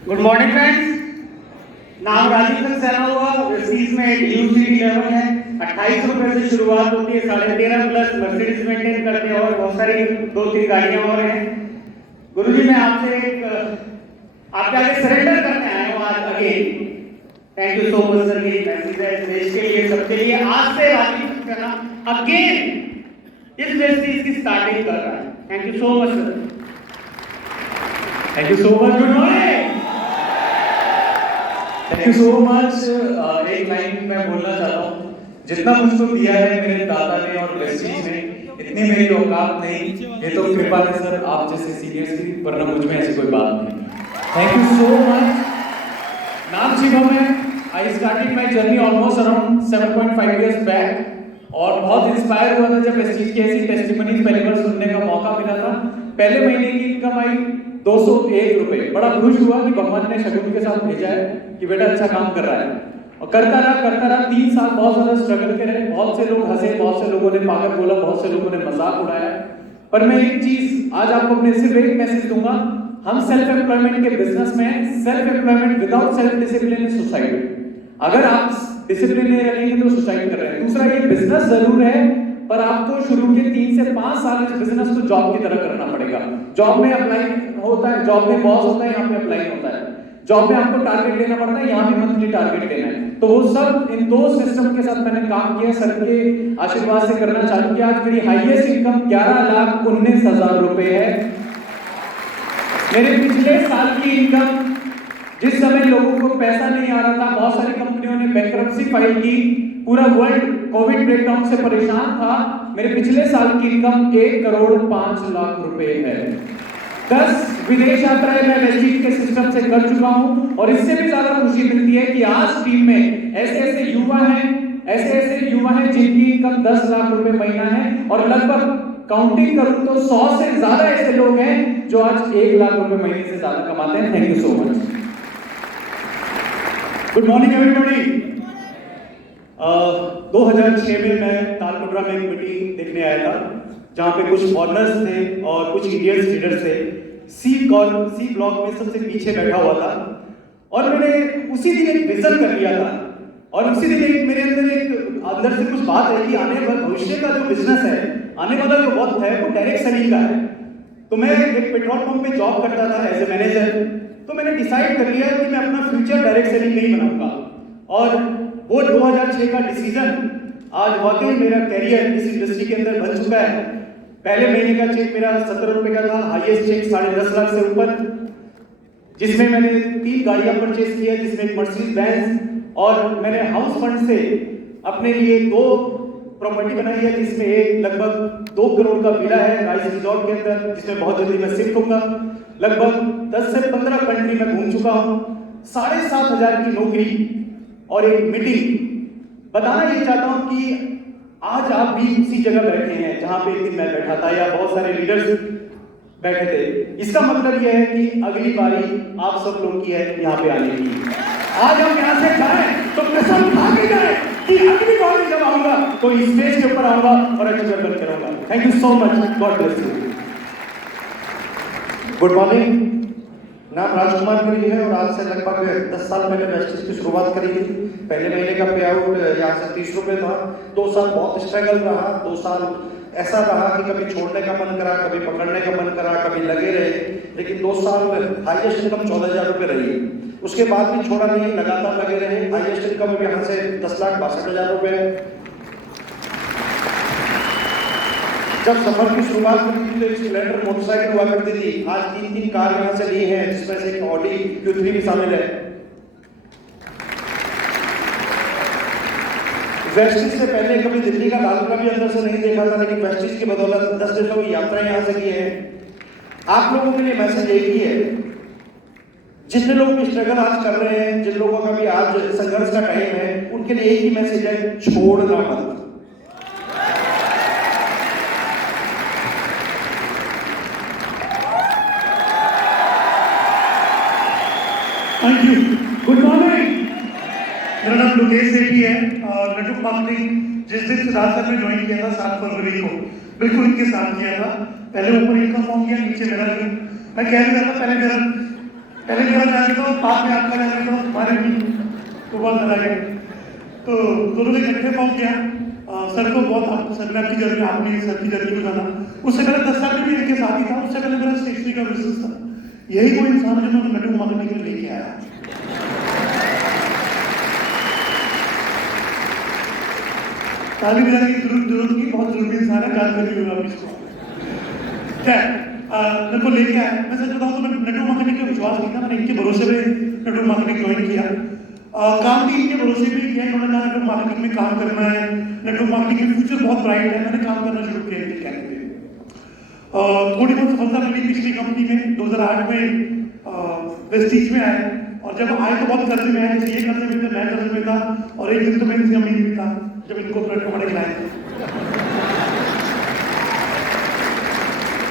Good morning friends. नाम राजीव सक्सेना हुआ। Vestige में यूसीडी लेवल है। 28 रुपए से शुरुआत होती है, 13.5 प्लस मर्सिडीज मेंटेन करते हैं और बहुत सारी 2-3 गाड़ियां और हैं। गुरुजी मैं आपसे आपके आगे सरेंडर करने आया हूँ आज again. Thank you so much sir. ये मैसेज है देश के लिए, सबके लिए। आज से राजीव सक्सेना अगेन इस वेस्टीज की स्टार्टिंग कर रहा है। Thank you so much sir. Thank you so much. Good morning. Thank you so much. एक लाइन मैं बोलना चाहता हूँ, जितना मुझको दिया है मेरे दादा ने और वेस्टीज ने, इतनी मेरी औकात नहीं, ये तो कृपा है सर आप जैसे सीनियर्स की, वरना मुझ में ऐसी कोई बात नहीं। Thank you so much. नाम शिवम है। I started my journey almost around 7.5 years back और बहुत इंस्पायर हुआ था जब वेस्टीज की ऐसी टेस्टिमनी पहली बार सुनने का मौका मिला था। पहले महीने की इनकम आई 201 रुपए। बड़ा खुश हुआ कि भगवान ने शगुन के साथ भेजा है कि बेटा अच्छा काम कर रहा है। और करता रहा 3 साल बहुत ज्यादा स्ट्रगल के रहे। बहुत से लोग हंसे, बहुत से लोगों ने पागल बोला, बहुत से लोगों ने मजाक उड़ाया। पर मैं एक चीज आज आपको अपने सिर्फ एक मैसेज दूंगा, हम सेल्फ एम्प्लॉयमेंट के बिजनेस में हैं। Self employment without self discipline is suicide. अगर आप डिसिप्लिन नहीं रखेंगे तो सुसाइड कर रहे हैं। दूसरा, ये बिजनेस जरूर है पर आपको शुरू के 3 से 5 साल इस बिजनेस को जॉब की तरह करना पड़ेगा। जॉब में अप्लाई होता है, जॉब में बॉस होता है, यहाँ पे अप्लाई होता है। जॉब में आपको टारगेट देना पड़ता है, यहाँ भी मंथली टारगेट देना है। तो वो सब इन 2 सिस्टम के साथ मैंने काम किया, सर के आशीर्वाद से करना चालू किया। आज मेरी हाईएस्ट इनकम 11,19,000 रुपए है। मेरे पिछले साल की इनकम, जिस समय लोगों को पैसा नहीं आ रहा था, बहुत सारी कंपनियों ने बैंकरप्सी फाइल की, पूरा वर्ल्ड कोविड ब्रेकडाउन से परेशान था, मेरे पिछले साल की इनकम 1,05,00,000 रुपए है। 10 विदेश यात्राएं मैं वेस्टीज के सिस्टम से कर चुका हूं और इससे भी ज्यादा खुशी मिलती है कि आज टीम में ऐसे ऐसे युवा हैं जिनकी इनकम 10 लाख रुपए महीना है और लगभग काउंटिंग करूं तो 100 से ज्यादा ऐसे लोग हैं जो आज 1 लाख रुपए महीने से ज्यादा कमाते हैं। Thank you so much. Good morning everybody. 2006 में मैं तालकोटरा में एक मीटिंग देखने आया था जहां पे कुछ फॉरेनर्स थे और कुछ इंडियन लीडर्स थे। सी ब्लॉक में सबसे पीछे बैठा हुआ था और मैंने उसी दिन एक विजन कर लिया था और उसी दिन एक मेरे अंदर से कुछ बात है कि आने वाला भविष्य का जो बिजनेस है, आने वाला जो वक्त है वो डायरेक्ट सेलिंग का है। तो मैं एक पेट्रोल पंप पे जॉब करता था एज ए मैनेजर। तो मैंने डिसाइड कर लिया कि मैं अपना फ्यूचर डायरेक्ट सेलिंग नहीं बनाऊंगा और वो 2006 का डिसीजन आज वाकई मेरा कैरियर इस इंडस्ट्री के अंदर बन चुका है। पहले महीने का चेक मेरा 17 रुपए का था, हाईएस्ट चेक 10.5 लाख से ऊपर, जिसमें मैंने 3 गाड़ियां परचेज की है, जिसमें एक मर्सिडीज बेंज और मैंने हाउस फंड से अपने लिए 2 प्रॉपर्टी बनाई है, जिसमें एक लगभग 2 करोड़ का विला है राइस रिजॉर्ट के अंदर, जिसमें बहुत जल्दी मैं शिफ्ट होऊंगा। लगभग 10 से 15 कंट्री में घूम चुका हूं। 7,500 की नौकरी और एक मीटिंग। बताना ये चाहता हूं कि आज आप भी उसी जगह बैठे हैं जहां पे एक दिन मैं बैठा था या बहुत सारे लीडर्स बैठे थे। इसका मतलब यह है कि अगली बारी आप सब लोग की है यहाँ पे आने की। आज हम यहाँ से जाएं तो कसम खा के जाएं कि अगली बार जब आऊंगा तो इस स्टेज के ऊपर आऊंगा और अच्छा बन करूंगा। Thank you so much. God bless you. Good morning. नाम राजकुमार गिरी है और आज से लगभग 10 साल पहले वेस्टीज की शुरुआत करी थी। पहले महीने का पे आउट यहाँ से 30 रुपए था। 2 साल बहुत स्ट्रगल रहा। 2 साल ऐसा रहा कि कभी छोड़ने का मन करा, कभी पकड़ने का मन करा, कभी लगे रहे, लेकिन 2 साल हाईएस्ट इनकम 14,000 रुपए रही। उसके बाद भी छोड़ा नहीं, लगातार लगे रहे। हाईएस्ट इनकम अब यहाँ से 10,62,000 रुपए। जब सफर की शुरुआत हुई थी तो एक स्प्लेंडर मोटरसाइकिल हुआ करती थी। आज 3 कार यहाँ से ली हैं, जिसमें से एक ऑडी Q3 भी शामिल है। वेस्टीज से पहले कभी दिल्ली का लाल किला भी अंदर से नहीं देखा था, लेकिन वेस्टीज की बदौलत 10 देशों की यात्रा यहाँ से की है। आप लोगों के लिए मैसेज एक ही है, जितने लोग स्ट्रगल आज कर रहे हैं, जिन लोगों का भी आज संघर्ष का टाइम है, उनके लिए एक ही मैसेज है, छोड़ना मत। Thank you. Good morning. मेरा नाम लोकेश सेठी है और नेटवर्क मार्केटिंग जिस दिन से रात में ज्वाइन किया था 7 फरवरी को, बिल्कुल इनके साथ किया था। पहले ऊपर इनकम फॉर्म किया, नीचे मेरा मैं कह रहा था पहले मेरा पहले मेरा जाने दो, बाद में आपका जाने दो, हमारे भी तो बहुत मजा आया। तो दोनों ने इकट्ठे फॉर्म किया। सर को बहुत सर ने आपकी जर्नी, आपने सर की जर्नी को जाना। उससे पहले 10 साल भी इनके साथ ही था। उससे पहले मेरा स्टेशनरी का बिजनेस था। यही वो इंसान है जो मैं नेटवर्क मार्केटिंग में लेके आया। ताली बजाने की जरूरत नहीं, बहुत जरूरी इंसान है, जानकारी होगा आप इसको। क्या मेरे को लेके आया। मैं सच बताऊं तो मैं नेटवर्क मार्केटिंग का विश्वास नहीं था। मैंने इनके भरोसे पे नेटवर्क मार्केटिंग ज्वाइन किया। काम भी इनके भरोसे पे किया। इन्होंने कहा नेटवर्क मार्केटिंग में काम करना है, नेटवर्क मार्केटिंग में फ्यूचर बहुत ब्राइट है। मैंने काम करना शुरू किया इनके कहने पे। थोड़ी बहुत सफलता मिली पिछली कंपनी में। 2008 में वेस्टीज में आए, और जब आए तो बहुत कर्जे में आए। जैसे ये कर्जे में थे, मैं कर्जे में था, और एक दिन तो मैं इनसे अमीर भी था जब इनको प्लेटफॉर्म बड़े खिलाए थे।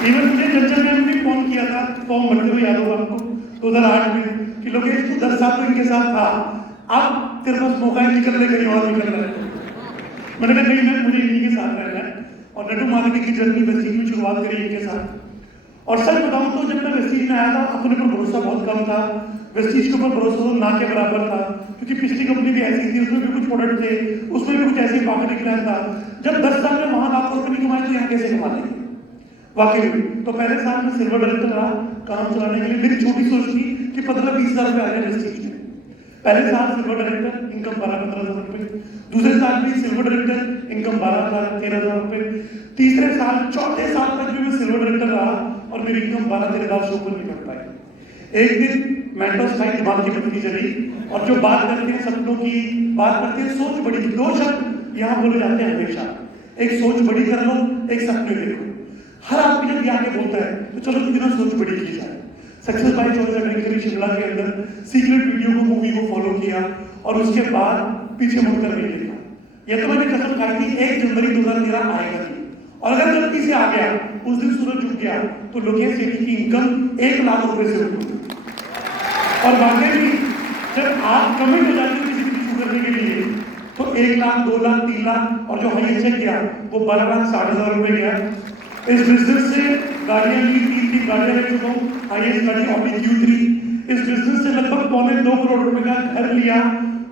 इवन मुझे चंचल मैम ने फोन किया था, फॉर्म भरते हुए याद होगा आपको 2008 में, कि लोकेश तू 10 साल तो इनके साथ था, अब तेरे पास मौका है निकलने कहीं और निकल रहा है। मैंने कहा नहीं, मैं मुझे इन्हीं के साथ रहना है। और नेटवर्क मार्केटिंग की जर्नी वेस्टीज में शुरुआत करी इनके साथ। और सच बताऊं तो जब मैं वेस्टीज में आया था, अपने पर भरोसा बहुत कम था। वेस्टीज के ऊपर भरोसा तो ना के बराबर था, क्योंकि पिछली कंपनी भी ऐसी थी, उसमें भी कुछ प्रोडक्ट थे, उसमें भी कुछ ऐसे मार्केटिंग प्लान था। जब 10 साल में वहां लाख रुपए नहीं कमाए तो यहाँ कैसे कमा लेंगे वाकई में। तो पहले साल में सिल्वर डायरेक्टर रहा काम चलाने के लिए। मेरी छोटी सोच थी कि 15-20 हज़ार रुपये आ गए वेस्टीज में। पहले साल सिल्वर डायरेक्टर, इनकम 12-15 हज़ार रुपये। दूसरे साल भी सिल्वर डायरेक्टर, इनकम 12,000-13,000 रुपये। तीसरे साल, चौथे साल तक भी मैं सिल्वर डायरेक्टर रहा और मेरी इनकम 12-13,000 से ऊपर नहीं बढ़ पाई। एक दिन मेंटोस खाई, दिमाग की बत्ती चली, और जो बात करते हैं सपनों की, बात करते हैं सोच बड़ी की। 2 शब्द यहाँ बोले जाते हैं हमेशा, एक सोच बड़ी कर लो, एक सपने देखो। हर आदमी जब आके बोलता है तो चलो क्यों ना सोच बड़ी की जाए। Success by choice academy Shimla के अंदर सीक्रेट वीडियो को, मूवी को फॉलो किया, और उसके बाद पीछे मुड़कर नहीं देखा। यह तो मैंने कसम खाई थी 1 जनवरी 2013 आएगा नहीं, और अगर गलती से आ गया, उस दिन सूरज उग गया, तो लोकेश सेठी की इनकम 1 लाख रुपए से ऊपर। और वाकई में जब आप कमिट हो जाते हो किसी भी चीज करने के लिए, तो 1 लाख, 2 लाख, 3 लाख, और जो हाईएस्ट चेक गया वो 12,60,000 रुपए गया। इस बिजनेस से गाड़ियां ली, 3 गाड़ियां ले चुका हूँ। हाईएस्ट गाड़ी ऑडी Q3। इस बिजनेस से लगभग 2.25 करोड़ रुपए का घर लिया,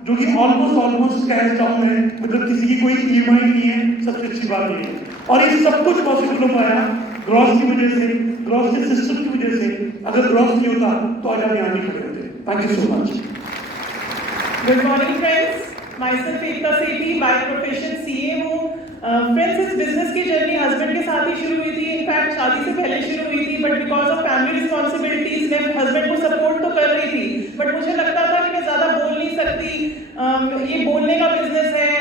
जो कि ऑलमोस्ट कैश डाउन है, मतलब किसी की कोई EMI नहीं है। सबसे अच्छी बात ये है, और ये सब कुछ पॉसिबल हो पाया ग्रॉस की वजह से, ग्रॉस के सिस्टम की वजह से। अगर ग्रॉस नहीं होता तो आज हम यहाँ नहीं खड़े होते। Thank you so much. Good morning friends, myself Ekta Sethi, by profession CA हूँ। फ्रेंड्स, इस बिजनेस की जर्नी हस्बैंड के साथ ही शुरू हुई थी। इनफैक्ट शादी से पहले शुरू हुई थी, but because of family responsibilities मैं हस्बैंड को सपोर्ट तो कर रही थी, बट मुझे लगता था कि मैं ज्यादा बोल नहीं सकती। ये बोलने का बिजनेस है,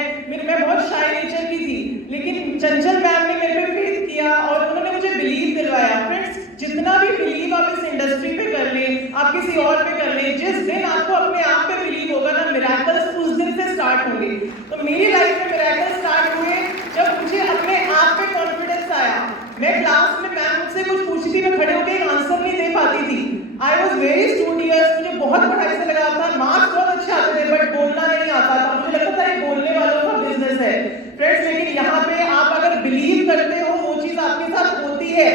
मैं बहुत शाय नेचर की थी। लेकिन चंचल मैम ने मेरे पे फेथ किया और उन्होंने मुझे बिलीव दिलवाया। फ्रेंड्स, जितना भी बिलीव आप इस इंडस्ट्री पे कर लें, आप किसी और पे कर लें, जिस दिन आपको अपने आप पे बिलीव होगा ना, मिरेकल्स उस दिन से स्टार्ट होंगे। तो मेरी लाइफ में मिरेकल्स स्टार्ट हुए जब मुझे अपने आप पे कॉन्फिडेंस आया। मैं क्लास में मैम मुझसे कुछ पूछती थी, मैं खड़े होकर एक आंसर नहीं दे पाती थी। आई वॉज वेरी स्टूडियस, मुझे बहुत पढ़ाई से लगा था, मार्क्स बहुत अच्छे आते थे, बट बोलना नहीं आता था। मुझे लगता था ये बोलने वालों का बिजनेस है। फ्रेंड्स, लेकिन यहाँ पे आप अगर बिलीव करते हो, वो चीज आपके साथ होती है।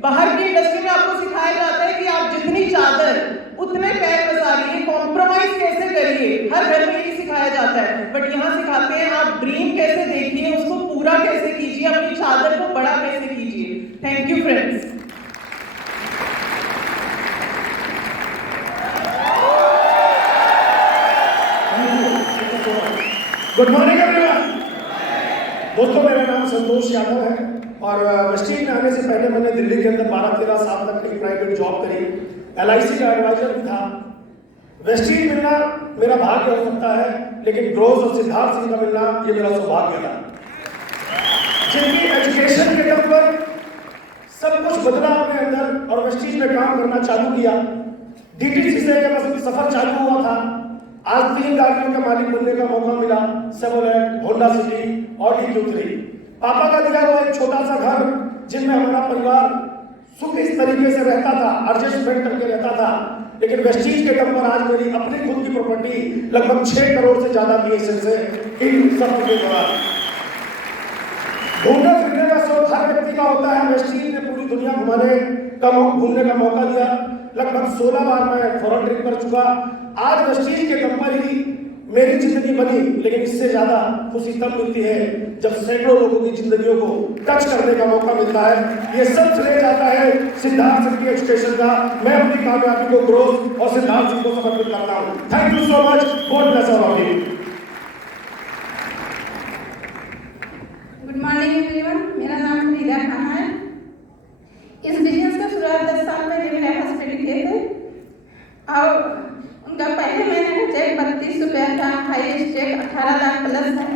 बाहर की इंडस्ट्री में आपको सिखाया जाता है कि आप जितनी चादर उतने पैर पसारिए, कॉम्प्रोमाइज कैसे करिए, हर घर में यही सिखाया जाता है। बट यहाँ सिखाते हैं आप ड्रीम कैसे देखिए, उसको पूरा कैसे कीजिए, अपनी चादर को बड़ा कैसे कीजिए। Thank you friends. Good morning everyone. दोस्तों, मेरा नाम संतोष यादव है और वेस्टीज में आने से पहले मैंने दिल्ली के अंदर 12-13 साल तक एक प्राइवेट जॉब करी। LIC का एडवाइजर भी था। वेस्टीज मिलना मेरा भाग्य हो सकता है, लेकिन ग्रोज और सिद्धार्थ सिंह का मिलना ये मेरा सौभाग्य था, जिनकी एजुकेशन के दम पर सब कुछ बदला अपने अंदर और वेस्टीज में काम करना चालू किया। DTC से बस सफर चालू हुआ था। आज 3 गाड़ियों के मालिक बनने का मौका मिला, सेवोलेट, होंडा सिटी और Q3। पापा का दिया हुआ एक छोटा सा घर जिनमें हमारा परिवार सुख इस तरीके से रहता था, एडजस्टमेंट करके रहता था। लेकिन वेस्टीज के दम पर आज मेरी अपनी खुद की प्रॉपर्टी लगभग 6 करोड़ से ज्यादा BSS है। इन सब के दौरान घूमने फिरने का शौक हर व्यक्ति का होता है। वेस्टीज ने पूरी दुनिया घूमने का मौका दिया। लगभग 16 बार मैं फॉरेन ट्रिप चुका। आज वेस्टीज के दम पर ही मेरी जिंदगी बनी, लेकिन इससे ज्यादा खुशी तब मिलती है जब सैकड़ों लोगों की जिंदगियों को टच करने का मौका मिलता है। ये सब श्रेय जाता है सिद्धार्थ सर की एजुकेशन का। मैं अपनी कामयाबी को ग्रोथ और सिद्धार्थ जी को समर्पित करता हूँ। Thank you so much. God bless all of you. Good morning everyone, मेरा नाम फरीदा खान है। इस बिजनेस का शुरुआत 10 साल पहले मेरे हस्बैंड किए थे और उनका पहले महीने का चेक 32 रुपया था। हाईएस्ट चेक 18 लाख प्लस है।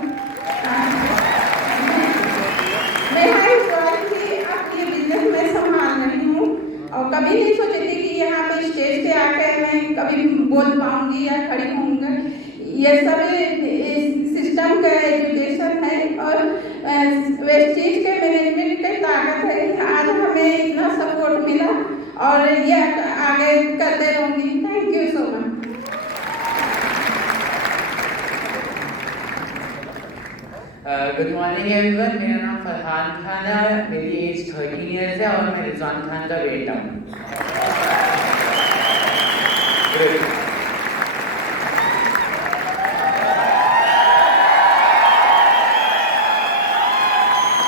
मैं हाउस वाइफ थी, अब ये बिजनेस मैं संभाल रही हूँ और कभी नहीं सोची थी कि यहाँ पे स्टेज पे आकर मैं कभी बोल पाऊंगी या खड़ी होंगी। ये सब सिस्टम का एजुकेशन है और वेस्टीज के मैनेजमेंट की ताकत है कि आज हमें इतना सपोर्ट मिला और ये आगे करते रहूंगी। Thank you so much. Good morning everyone, मेरा नाम फरहान खान है, मेरी एज 13 ईयर्स है और मैं रिजवान खान का बेटा हूँ।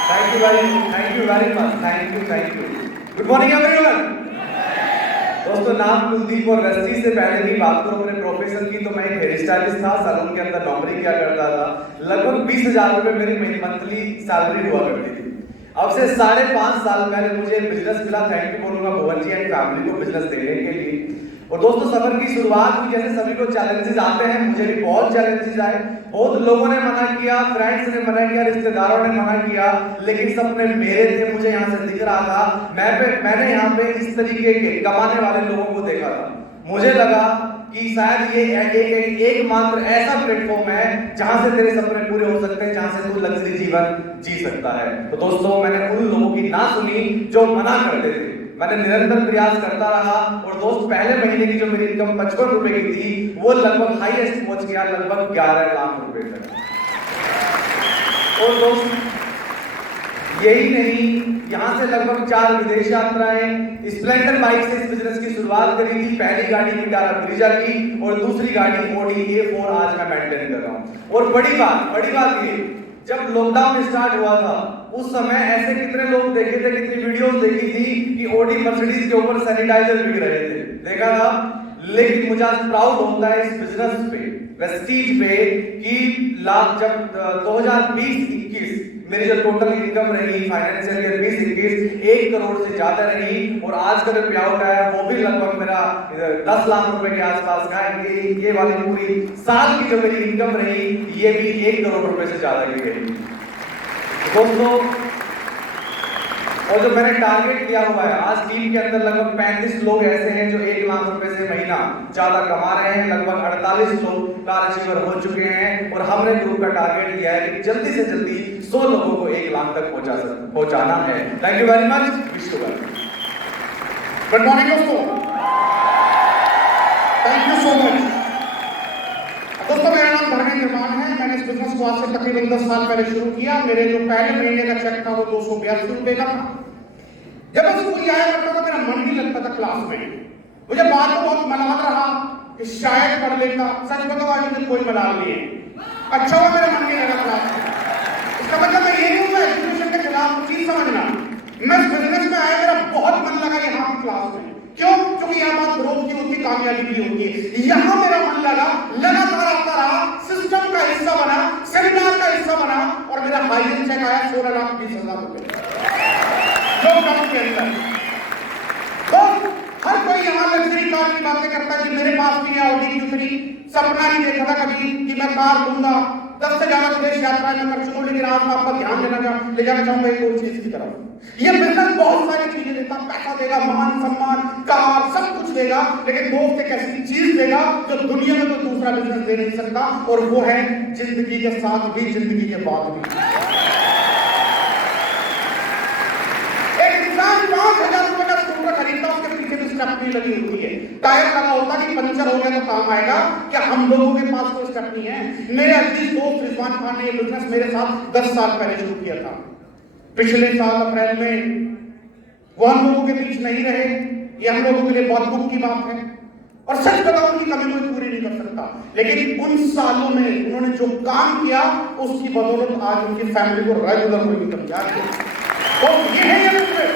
Thank you very much, thank you. Good morning everyone. दोस्तों, नाम कुलदीप और वेस्टीज से पहले भी बात करूं अपने प्रोफेशन की, तो मैं एक हेयर स्टाइलिस्ट था, सैलून के अंदर नौकरी किया करता था। लगभग 20,000 रुपए मेरी मंथली सैलरी हुआ करती थी। अब से 5.5 साल पहले मुझे बिजनेस मिला। थैंक यू बोलूंगा भुवन जी एंड फैमिली को बिजनेस देने के लिए। और दोस्तों, सफर की शुरुआत हुई, जैसे सभी को चैलेंजेस आते हैं, मुझे भी बहुत चैलेंजेस आए। बहुत लोगों ने मना किया, फ्रेंड्स ने मना किया, रिश्तेदारों ने मना किया, लेकिन सपने मेरे थे। मुझे यहाँ से दिख रहा था। मैंने यहाँ पे इस तरीके के कमाने वाले लोगों को देखा था। मुझे लगा कि शायद ये एक मात्र ऐसा प्लेटफॉर्म है जहां से तेरे सपने पूरे हो सकते हैं, जहां से तू लग्जरी जीवन जी सकता है। तो दोस्तों, मैंने उन लोगों की ना सुनी जो मना करते थे। मैंने निरंतर प्रयास करता रहा और दोस्त, पहले महीने की जो मेरी इनकम 55 रुपए की थी, वो लगभग हाईएस्ट पहुंच गया लगभग 11 लाख रुपए तक। और दोस्त, यही नहीं, यहाँ से लगभग 4 विदेश यात्राएं, स्प्लेंडर बाइक से इस बिजनेस की शुरुआत करी थी। पहली गाड़ी विटारा ब्रीजा की और दूसरी गाड़ी ऑडी A4 आज मैं मेंटेन कर रहा हूँ। और बड़ी बात ये, जब लॉकडाउन स्टार्ट हुआ था उस समय ऐसे कितने लोग देखे थे, कितनी वीडियोस देखी थी कि ऑडी मर्सिडीज के ऊपर सैनिटाइजर बिक रहे थे, देखा था। लेकिन मुझे आज प्राउड होता है इस बिजनेस पे, वेस्टीज पे, कि जब 2020-21 मेरी जो टोटल इनकम रही फाइनेंशियल ईयर 20-21 1 करोड़ से ज्यादा रही। और आज का जो पे आउट आया वो भी लगभग मेरा 10 लाख रुपए के आसपास का है। ये वाली पूरी साल की जो मेरी इनकम रही, ये भी 1 करोड़ रुपए से ज्यादा की गई दोस्तों। और जो मैंने टारगेट किया हुआ है, आज टीम के अंदर लगभग 35 लोग ऐसे हैं जो 1 लाख रुपए से महीना ज्यादा कमा रहे हैं। लगभग 48 लोग कार अचीवर हो चुके हैं। और हमने ग्रुप का टारगेट दिया है कि जल्दी से जल्दी 100 लोगों को 1 लाख तक पहुंचाना है। Thank you very much. Wish you well. Good morning दोस्तों, थैंक यू सो मच। दोस्तों, मेरा नाम धर्मेंद्र मान है। मैंने इस बिजनेस को आज से तकरीबन 10 साल पहले शुरू किया। मेरे जो पहले महीने का चेक था वो 282 रुपए का था। जब मैं स्कूल जाया करता था, मेरा मन नहीं लगता था क्लास में। मुझे बाद में बहुत मलाल रहा कि शायद पढ़ लेता। सच बताओ, आज मुझे कोई मलाल नहीं है। अच्छा हुआ मेरा मन नहीं लगा क्लास में। इसका मतलब मैं ये नहीं हूँ एजुकेशन के खिलाफ, चीज समझना। मैं बिजनेस में आया, मेरा बहुत मन लगा यहाँ की क्लास में। क्यों? क्योंकि यहाँ बात ग्रोथ की होती, कामयाबी की होती है। यहाँ मेरा मन लगा, लगातार आता रहा, सिस्टम का हिस्सा बना, सेमिनार का हिस्सा बना और मेरा हाईएस्ट चेक आया 16,20,000 रुपए लॉकडाउन के अंदर। तो हर कोई यहाँ लग्जरी कार की बातें करता है कि मेरे पास भी है ऑडी Q3। सपना नहीं देखा था कभी कि मैं कार लूंगा। 10 से ज्यादा विदेश यात्राएं मैं कर चुका हूं। लेकिन आज मैं आपका ध्यान ले जाना चाहूंगा एक और चीज की तरफ। ये बिजनेस बहुत सारी चीजें देता, पैसा देगा, मान सम्मान, कार, सब कुछ देगा, लेकिन दोस्त एक ऐसी चीज देगा जो दुनिया में कोई दूसरा बिजनेस दे नहीं सकता, और वो है जिंदगी के साथ भी, जिंदगी के बाद भी। एक इंसान 5,000 रुपए का स्कूटर खरीदता, उसके पीछे भी स्टेपनी लगी होती है। टायर लगा होता कि पंचर हो गया तो काम आएगा। क्या हम लोगों के पास कोई स्टेपनी है? मेरे अजीज दोस्त रिजवान खान ने ये बिजनेस मेरे साथ 10 साल पहले शुरू किया था। पिछले साल अप्रैल में वो हम लोगों के बीच नहीं रहे। ये हम लोगों के लिए बहुत दुख की बात है। और सच बताऊं कि कभी कोई पूरी नहीं कर सकता, लेकिन उन सालों में उन्होंने जो काम किया उसकी बदौलत आज उनकी फैमिली को रेगुलर कोई इनकम जा रही है। तो ये है ये बिजनेस,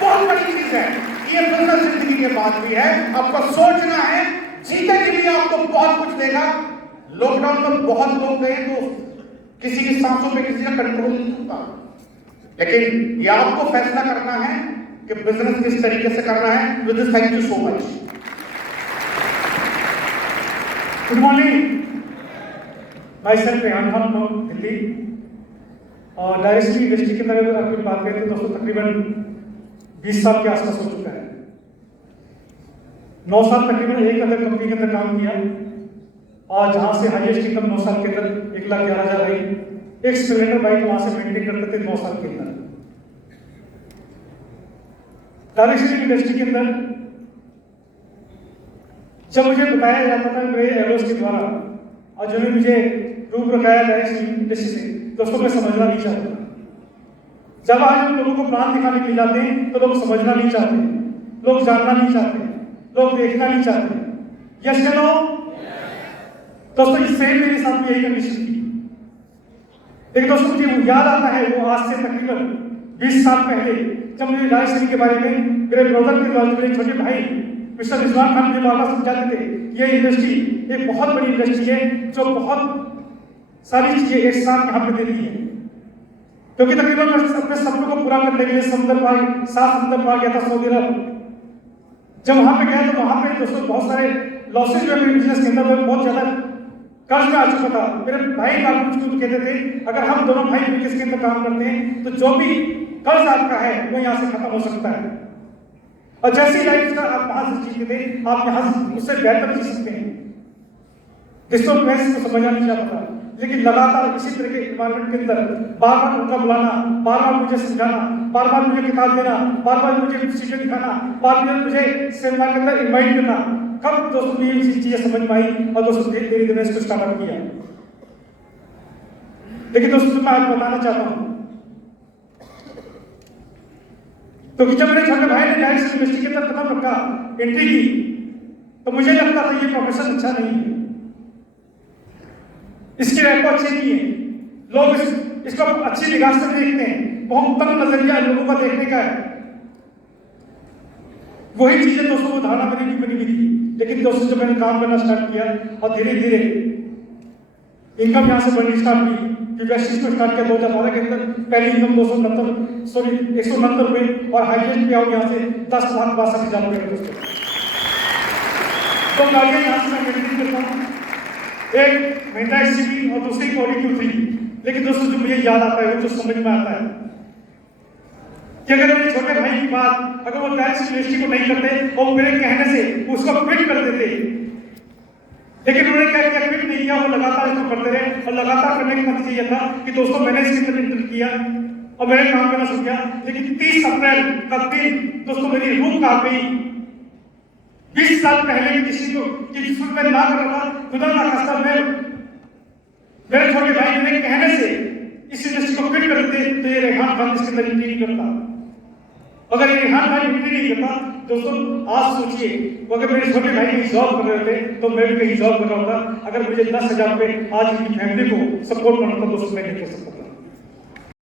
बहुत बड़ी चीज है। ये बिजनेस जिंदगी की बात भी है, आपको सोचना है, जीने के लिए आपको बहुत कुछ देगा। लॉकडाउन में बहुत लोग गए तो किसी की सांसों पे किसी का कंट्रोल नहीं होता, लेकिन ये आपको फैसला करना है कि बिजनेस किस तरीके से करना है। With this thank you so much. Good morning, my self Rehan Khan from Delhi. और डायरेक्टली इंडस्ट्री के अंदर अगर आपकी बात करें तो दोस्तों तकरीबन 20 साल के आसपास हो चुका है। 9 साल तकरीबन एक अलग कंपनी के अंदर काम किया, और जहां से हाईएस्ट इनकम 9 साल के अंदर 1,11,000 रही। एक स्प्लेंडर बाइक वहां से मेंटेन करते थे 9 साल के अंदर। डायरेक्टली इंडस्ट्री के अंदर जब मुझे बताया जाता था मेरे एलोस के द्वारा, और जो मुझे रूप रखाया डायरेक्टली इंडस्ट्री से, दोस्तों मैं समझना नहीं चाहता। जब आज हम लोगों को प्लान दिखाने के लिए जाते हैं तो लोग समझना नहीं चाहते, लोग जानना नहीं चाहते, लोग देखना नहीं चाहते। यस या नो? दोस्तों इससे मेरे साथ भी यही कंडीशन थी। लेकिन दोस्तों मुझे याद आता है वो आज से तकरीबन 20 साल पहले जब मुझे डायरेक्टली के बारे में मेरे ब्रदर के द्वारा, मेरे छोटे भाई मिस्टर रिजवान खान मुझे बार-बार समझाते थे, ये इंडस्ट्री एक बहुत बड़ी इंडस्ट्री है जो बहुत सारी चीजें एक साथ यहाँ पे दे रही है। क्योंकि तकरीबन मैं अपने सपनों को पूरा करने के लिए समुद्र पार, 7 समुद्र पार गया था सऊदी अरब। जब वहां पे गया तो वहां पे दोस्तों बहुत सारे लॉसेज जो मेरे बिजनेस के अंदर में बहुत ज्यादा कर्ज में आ चुका था। मेरे भाई बाप मुझको कहते थे अगर हम दोनों भाई मिलकर इसके अंदर काम करते हैं तो जो भी कर्ज आपका है वो यहाँ से खत्म हो सकता है, और जैसी लाइफ का आप वहां से जीते थे आप यहाँ उससे बेहतर जी सकते हैं। दोस्तों मैं इसको समझना नहीं चाहता था, लेकिन लगातार इसी तरह के एनवायरमेंट के अंदर बार बार उनका बुलाना, बार बार मुझे समझाना, बार बार मुझे किताब देना, बार बार मुझे सीटें दिखाना, बार बार मुझे सेमिनार के अंदर इन्वाइट करना, कब दोस्तों मुझे ये चीजें समझ में आई और दोस्तों धीरे धीरे इसको स्टार्टअप किया। लेकिन दोस्तों मैं आपको बताना चाहता हूँ, तो जब मेरे छोटे भाई ने डायरेक्ट इंडस्ट्री के अंदर कदम रखा, एंट्री की, तो मुझे लगता था ये प्रोफेशन अच्छा नहीं है, इसके रैंको अच्छे नहीं है, लोग इसको अच्छी निगाह से देखते हैं, बहुत तंग नजरिया लोगों का देखने का है। वही चीजें दोस्तों को धारणा मेरी भी बनी हुई थी। लेकिन दोस्तों जब मैंने काम करना स्टार्ट किया और धीरे धीरे इनकम यहाँ से बढ़नी स्टार्ट हुई, वेस्टिज को स्टार्ट किया 2012 के अंदर, पहली इनकम 169 रुपए और हाईएस्ट पे आओ यहाँ से 10,62,000 रुपए दोस्तों। तो गाड़ियाँ यहाँ से मैं मेंटेन करता हूँ, एक महिंद्रा एक्सयूवी और दूसरी Audi Q3। लेकिन दोस्तों जो मुझे याद आता है वो जो समझ में आता है कि अगर मेरे छोटे भाई की बात अगर वो डायरेक्ट इंडस्ट्री को नहीं करते और मेरे कहने से उसको क्विट कर देते, लेकिन उन्होंने क्या किया, क्विट नहीं किया, वो लगातार इसको करते रहे। और लगातार करने का नतीजा यह था कि दोस्तों मैंने इसके अंदर इंटर किया और मैंने काम करना शुरू किया। लेकिन 30 अप्रैल का दिन दोस्तों मेरी रूह कांप गई। 20 साल पहले किसी को जिसमें मैं ना कर रहा था, खुदा ना खास्ता मैं मेरे छोटे भाई मेरे कहने से इस इंडस्ट्री को क्विट कर देते तो ये रेहान खान इसके अंदर एंट्री नहीं करता। अगर ये रेहान खान एंट्री नहीं करता दोस्तों, आज सोचिए अगर मेरे छोटे भाई कहीं जॉब कर रहे थे तो मैं भी कहीं जॉब कर रहा होता। अगर मुझे 10,000 रुपए आज इनकी फैमिली को सपोर्ट करना था दोस्तों मैं नहीं कर सकता।